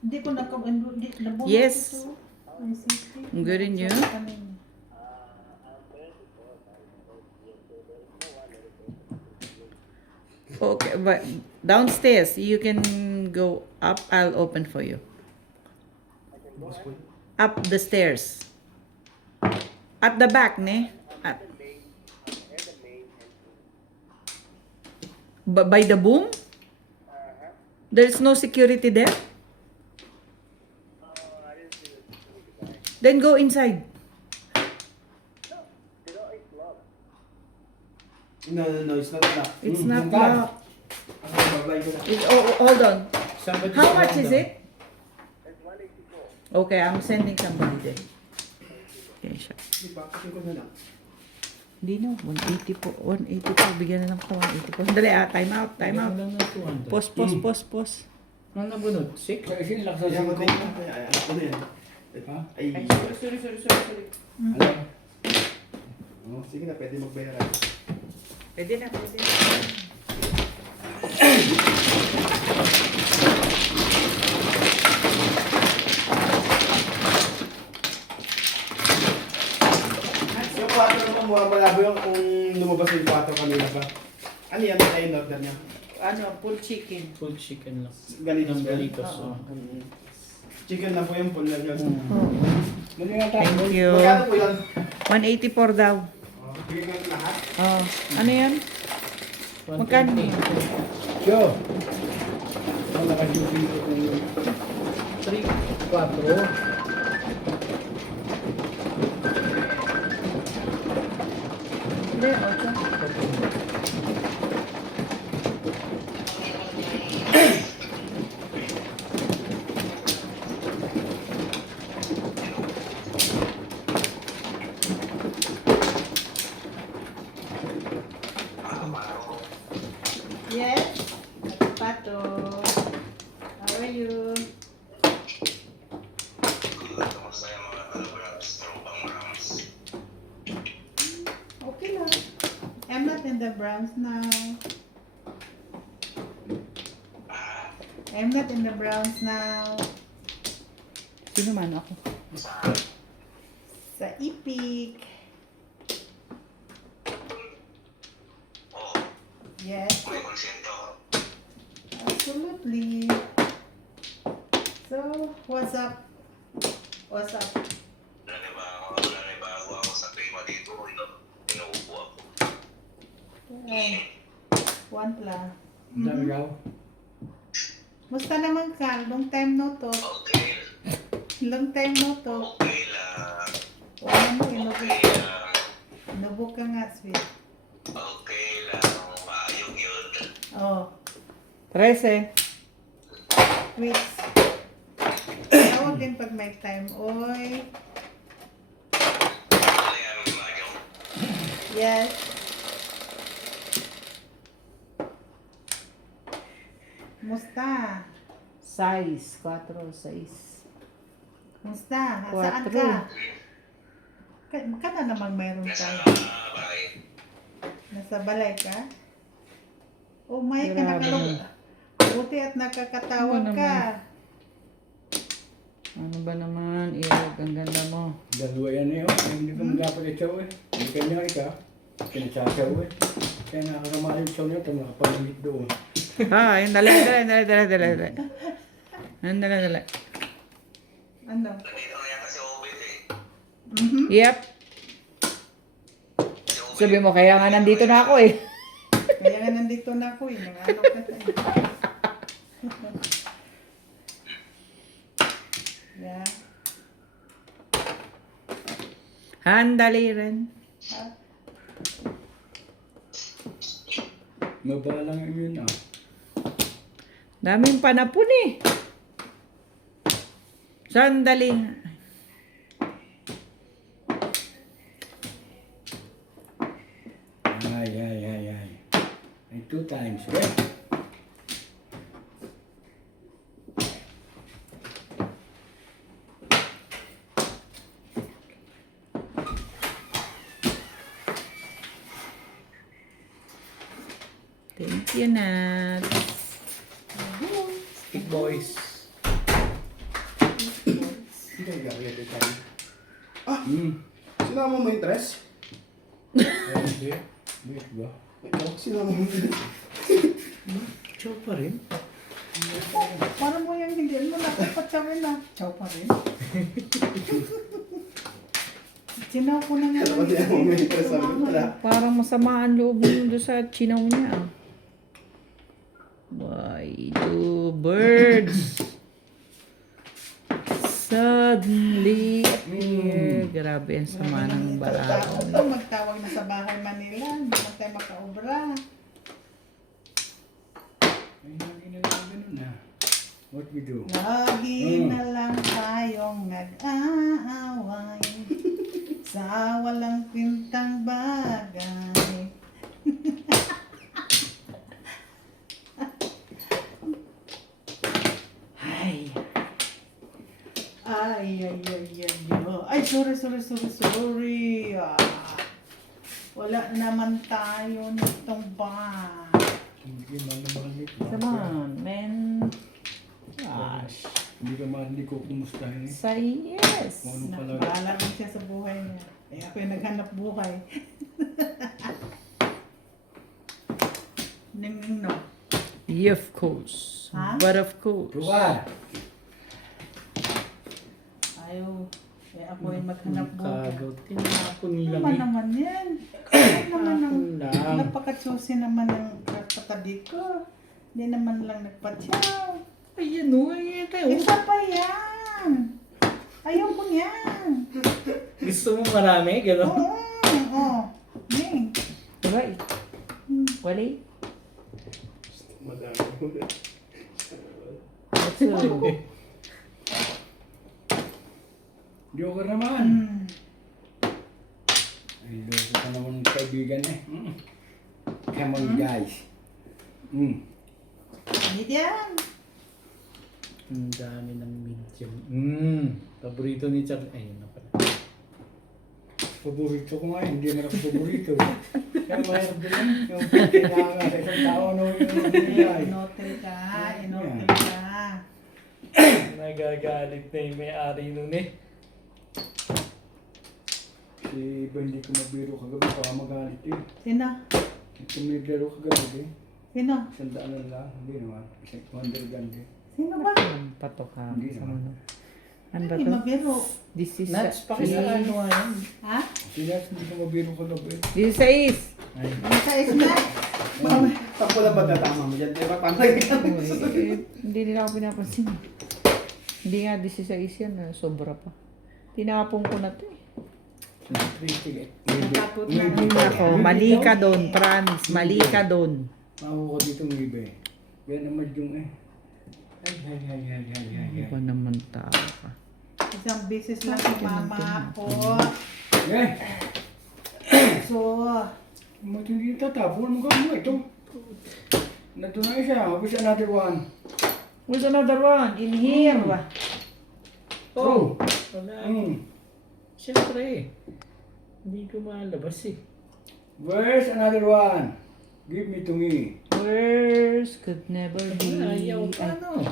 Hindi ko nabunot Yes. ito. Ay, sige. Good in you. Kanina. Okay, but downstairs, you can go up. I'll open for you. Up the stairs. At the back, ne? By the boom? There's no security there? Then go inside. No, it's not that. It's not Hanggang. locked. Ako, bablay ko na. Hold on. Somebody How much surround is them. it? Okay, I'm sending somebody there. Okay, sure. Hindi pa, kasi ko na lang. Hindi no, 180 po. 180 po. Bigyan na lang ko 180 po. Dali time out, time out. Bigyan mo lang ng 200. Pause. Ano nabunod? 6? Kasi lakas sa Kaya ko 5 din. ko. Ano yan? Ha? Ay, Sorry. Ano? oh, sige na, pwede magbayaran. Pwede na. Yung 4 naman, malabo yung kung lumabas yung 4 kanina pa. Ano yan, ay in order niya? Ano, full chicken. Full chicken lang. Galitos Ng ba? galitos. Oo. oh. Chicken lang po yung full na yun. Dali nga tayo. Thank you. Magkano po yun? 184 daw. Oh, bigyan ko lahat. Oh, ano yan? Magkano? 120. Yo! Ang nakashooting ko kung 3, 4. Hindi, 8. the browns now. I'm not in the browns now. Sino man ako? Sa ipik. Yes. Absolutely. So, what's up? What's up? Nanibago ako sa tema dito. Inuupo ako. Ay, one lang. Ang dami daw. Musta naman ka? Long time no talk. Okay. Long time no talk. Okay lang. Wala mo, Okay lang. inubog ka nga, sweet. Okay lang. Maayong yun. Oh, 13. weeks. Tawag din pag may time. Oy, Ano yan, maayong? yes. Musta? 6, 4, 6. Musta? Saan Quatro. ka? Ka na namang mayroon Nasa tayo. bahay. Nasa balay ka? Oh my, ka Grabe. nakalog. Buti at nakakatawag Ano ka. Ano ba naman? Iyog, ang ganda mo. Dalawa yan eh. Oh. Hindi ko magkapag-itsaw eh. Hindi kanya ka. Kinasasaw eh. Kaya nakakama yung saw niya. Tumapalamit doon. Ayun, dali. Ayun, dali. Ano? Nandito na yata si Obet eh. Yep. Si Obet. Sabi mo, kaya nga nandito na ako eh. Kaya nga nandito na ako eh. Nang-ano ka sa Yeah. Handali rin. Mabalang yun ah. Daming panapon eh. Sandali nga. Ay. Ay, 2 times. Yeah. Thank you, Nat. Big boys. Hindi ang gagawin ito tayo. Hmm. Sinama mo yung dress? Ay, hindi. Wait ba? Ikaw, sinama mo yung dress. Chow pa rin. Parang mo yung hindi mo nakapatawin na. Chow pa rin. Sinaw ko na nga. Ano ba sinama mo yung dress? Sabi ko wala. Parang masama ang loob mo doon sa chinaw niya. Ah. Why do birds suddenly appear? Grabe ang sama ng baraw. Magtawag na sa bahay Manila. Hindi na tayo makaobra. Ay, lagi na lang ganun ah. What we do? Lagi na lang tayong nag-aaway sa walang pintang bagay. Ay, Ay, sorry. Wala naman tayo nitong bag. Hindi malamalik. come on, man. Gosh. Hindi ka hindi ko kumustahin eh. Say yes. Kung ano pala. Bahala rin siya sa buhay niya. Eh, ako yung naghanap buhay. Ning no. Yeah, of course. Huh? But of course. Tuwa! Ayaw. Eh, ako yung maghanap buhay. Kagaw. Tinapon lang Naman eh. naman yan. Ano naman ang Tinapon lang. napakatsusi naman ng katabi ko. Hindi naman lang nagpatyaw. Ayan o. Ayan tayo. Isa pa yan. Ayaw ko yan. Gusto mo marami? Gano'n? Oo. Ning. Diba? Wali? Madami mo. What's up? Joker naman! Hmm. Ay, loko ka naman ng kaibigan eh. Come on guys. Hindi yan. Ang dami ng medium. Paborito ni Charlie. Ayun na pala. Paborito ko nga, hindi naman ako paborito. Kaya mahirap din yan. Yung kailangan sa isang tao, ano yung nilay. Inotel ka, inotel ka. Nagagalit na yung may-ari nun eh. Si Iba hindi ko mabiro kagabi, baka magalit eh. Sino? Ito may naglaro kagabi eh. Sino? 100 lang, hindi naman. Isang 200 lang eh. Sino ba? Patok ha. Hindi naman. Ano ba Hindi to? mabiro. This is Nuts, pakisalan mo nga yan. Ha? Sila hindi ko mabiro kagabi. This is Ano sa isla? Tapos lang ba tatama mo dyan? Di ba? Panay ka. hindi nila ako pinapansin. Hindi nga 16 yan, sobra pa. Tinapong ko na to eh. Nakapot na. Ay, nako, mali ka doon, promise, mali ka doon. Ako ko dito ng iba eh. Yan naman yung eh. Ay. Ano ba naman tao ka? Isang beses lang si mama ako. Eh, So, matindi tatapon mo ka mo ito. Natunay siya, habis another one. Where's another one? In here. Oh. Wala. Mm. Siyempre. Hindi ko malabas eh. Where's another one? Give me to me. Words could never be. Ayaw pa no.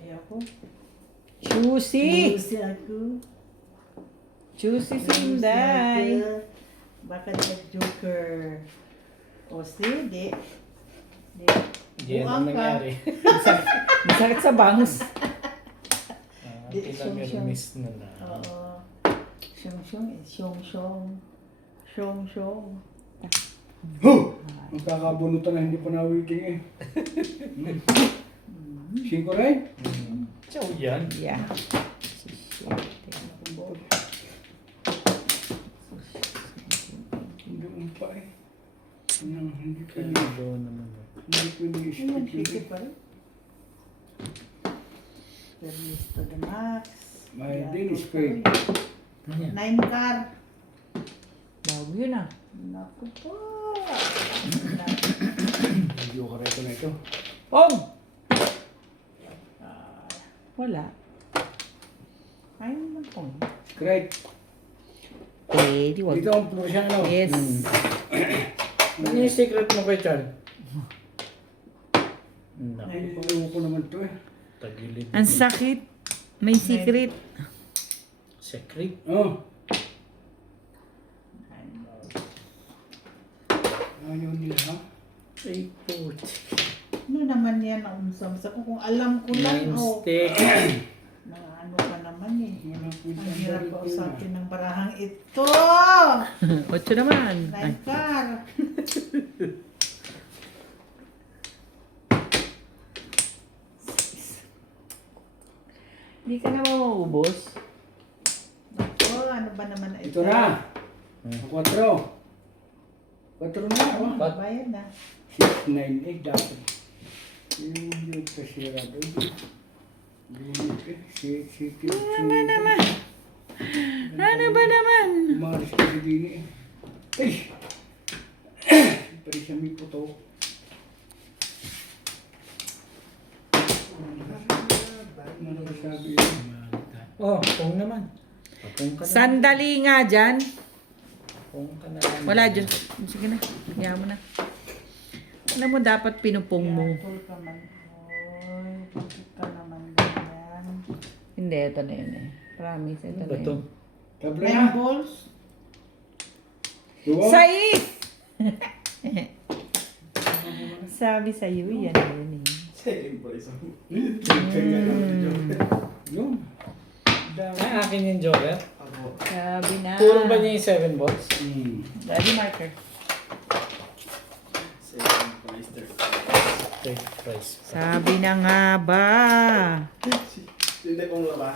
ayaw ko. Choosy! Lucy ako. Choosy Lucy Sinday. ako. Bakit nag-joker? O sige. Yan ang nangyari. Masakit sa bangs. Di, Pinamirmis na na. Oo. Syong-syong eh. Syong-syong. Syong-syong. Huh! Magkakabunutan na hindi pa nawiting eh. Singko rin? Chow yan. Yeah. Hindi mo pa eh. Hindi ko Kalido naman. hindi ko Ayun, ni-speak sige pa rin. Permis to the max. My Yeah, din is to fake. Ano yan? 9 car. Bago yun ah. Naku po. Video ka rin na ito. Pong! Wala. Ayun naman po. Great. Pwede, wag. Dito ang puro siya ano? Yes. Ano yung secret mo kay Char? Ay, Naku. ewan ko naman to eh. Tagilid. Ang sakit. May secret. Secret. Oh. Ayaw nila ha? Ay, put. Ano naman yan ang umsamsa ko? Kung alam ko lang, Nine oh. stick. Na ano ka naman eh. Wala po Ang dyan. hirap pa usapin ng barahang ito. 8 naman. Ay, 9 car. Hindi ka na mauubos. Ito, ano ba naman Ito na. 4. 4 na. Oh. Bayad na. 6, 9, 8 dapat. Yung kasira doon. Ano ba naman? Ano ba naman? Umaris ka sa dini. Ay! Pari siya may puto. Ano ba sabi yun? Oh, pong naman. Pong ka na. Sandali nga dyan. Pong ka na lang. Wala dyan. Sige na. Kaya mo na. Alam mo, dapat pinupong mo. Careful ka man. Oy, bakit ka naman ganyan? Hindi, ito na yun eh. Promise, ito Ano na ba to? yun. Tabla 9 na. balls? Duwa. Sais! Sabi sa'yo, yan yun eh. Second prize. Yun. Ay, akin yung Joker. Ako. Sabi na. Puro ba niya yung 7 balls? Daddy marker. Second prize, third Third prize. Sabi na nga ba? Hindi pong ba?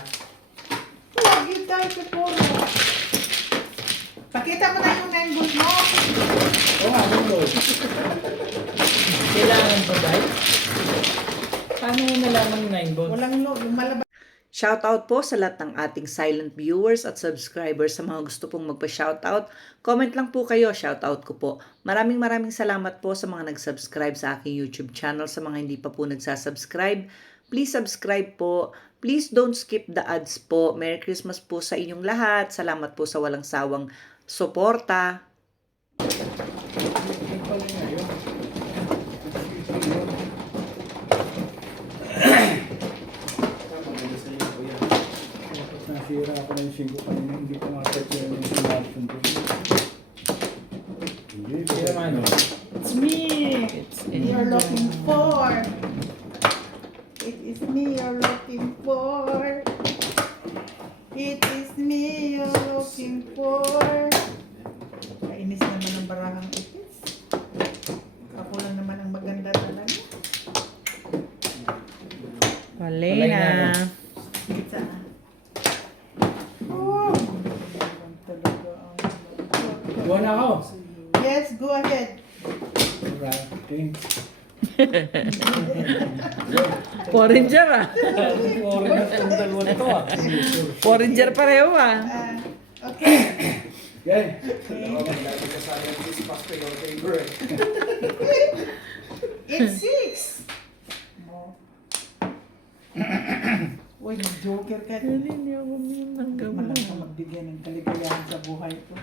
Lagi tayo sa polo. Pakita mo na yung 9 balls mo. Oo nga, ano balls? Kailangan ba ba? Paano mo nalaman yung 9 balls? Walang lo, yung malabas. Shoutout po sa lahat ng ating silent viewers at subscribers sa mga gusto pong magpa-shoutout. Comment lang po kayo, shoutout ko po. Maraming salamat po sa mga nag-subscribe sa aking YouTube channel. Sa mga hindi pa po nagsasubscribe, please subscribe po. Please don't skip the ads po. Merry Christmas po sa inyong lahat. Salamat po sa walang sawang suporta. Yung pala nga yun. Maganda sa iyo, kuya. Tapos nasira ako ng 5 kanina, hindi ko makapit yung sinasundo. Hindi, Kaya ano? It's me. You're looking for. It is me you're looking for. It is me you're looking for. Kainis naman ang barahang itis. Ako lang naman ang maganda talaga. Palay na. Pizza na. Oh. Talaga ang- Buwan na ako. Yes, go ahead. Rating. Foreigner ah. Foreigner ang dalawa na to ah. Foreigner pareho ah. Okay. Okay. Lagi ka sa akin, this must be your favorite. It's 6. Uy, joker ka. Malang ka magbigyan ng kaligayahan sa buhay ko.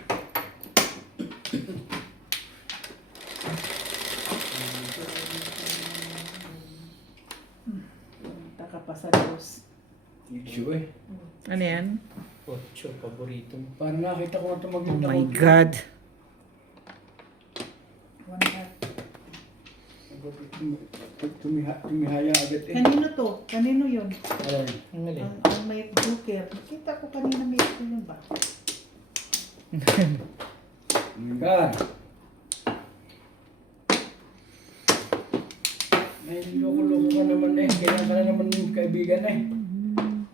Punta ka pa sa Diyos. Issue eh. Ano yan? Ocho, paborito mo. Parang nakita ko ito Oh maganda my God. One heart. Tumihaya agad eh. Kanino to? Kanino yun? Alam. Ang galing. Ang may joker. Nakita ko kanina may ito yun ba? Gar. Ay, loko-loko ka naman eh. Kailan ka na naman yung kaibigan eh.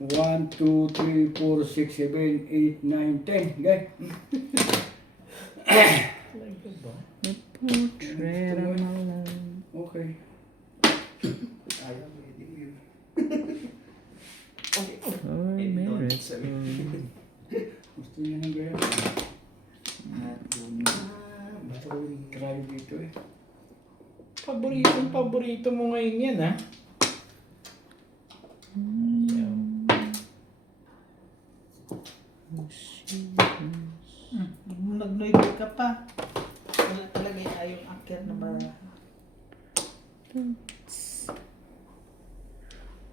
1, 2, 3, 4, 6, 7, 8, 9, 10. Gay. Talaga ba? Portrait of my love. Okay. Ayaw, hindi yun. Oh, merit. Gusto niya ng gaya. Gusto ko yung try dito eh. Paborito mo ngayon yan ah. Ayaw. Nagnoy ka pa. Wala talaga yung ayong akir na baraha.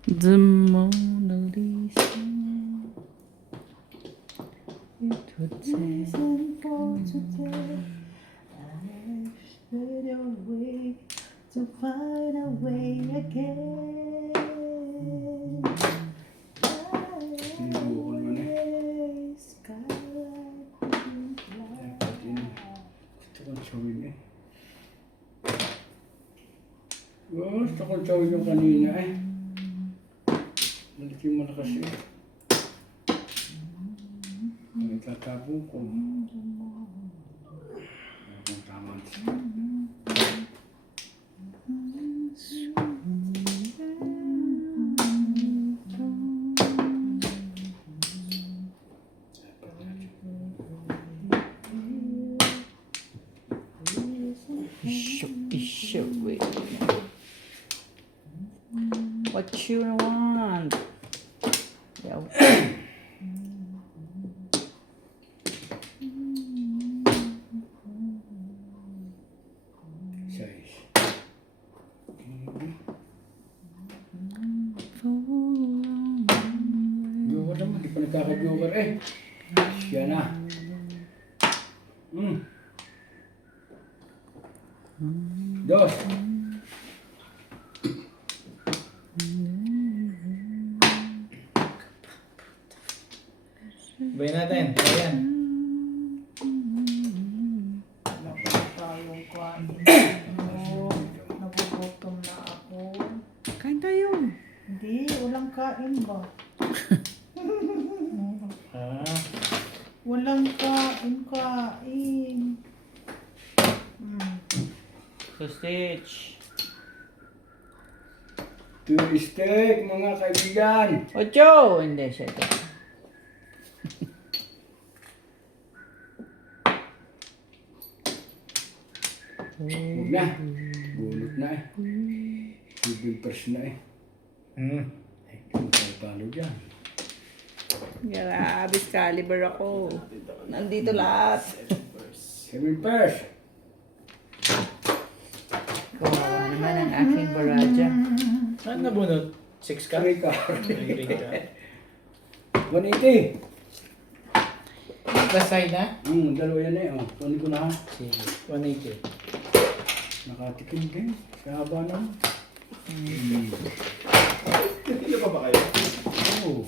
The Mona Lisa. It would say. Reason for today. I stood your way to find a way again. Sinubukol mo na Skylight. Dapat yun. Gusto kong showin eh. Gusto kong showin yung kanina eh. Malaki yung malakas eh. Ang tatapong ko. Ang tama. Wait. What you want? Yeah. Size. Joker naman, di pa nagkaka-joker eh. Siya na. Dos. Sabay natin. Ayan. Wala pa tayong kain. Nagugutom na ako. Kain tayo. Hindi, walang kain ba? Ah. Walang kain. Sausage. Two steak, mga kaibigan. Ocho! Hindi siya ito. Huwag na. Bunot na eh. Bibig pers na eh. Hmm. palo dyan. Grabe, caliber ako. Nandito lahat. 7 pairs. Kawawa naman ang aking Baraja. Saan nabunot? 6 ka? 3 ka. May ring ka. 180. Basay na? Dalawa yan eh. Kunin ko na ha. Sige, 180. Nakatikim din. Sa haba naman. Hindi pa ba kayo? Oo.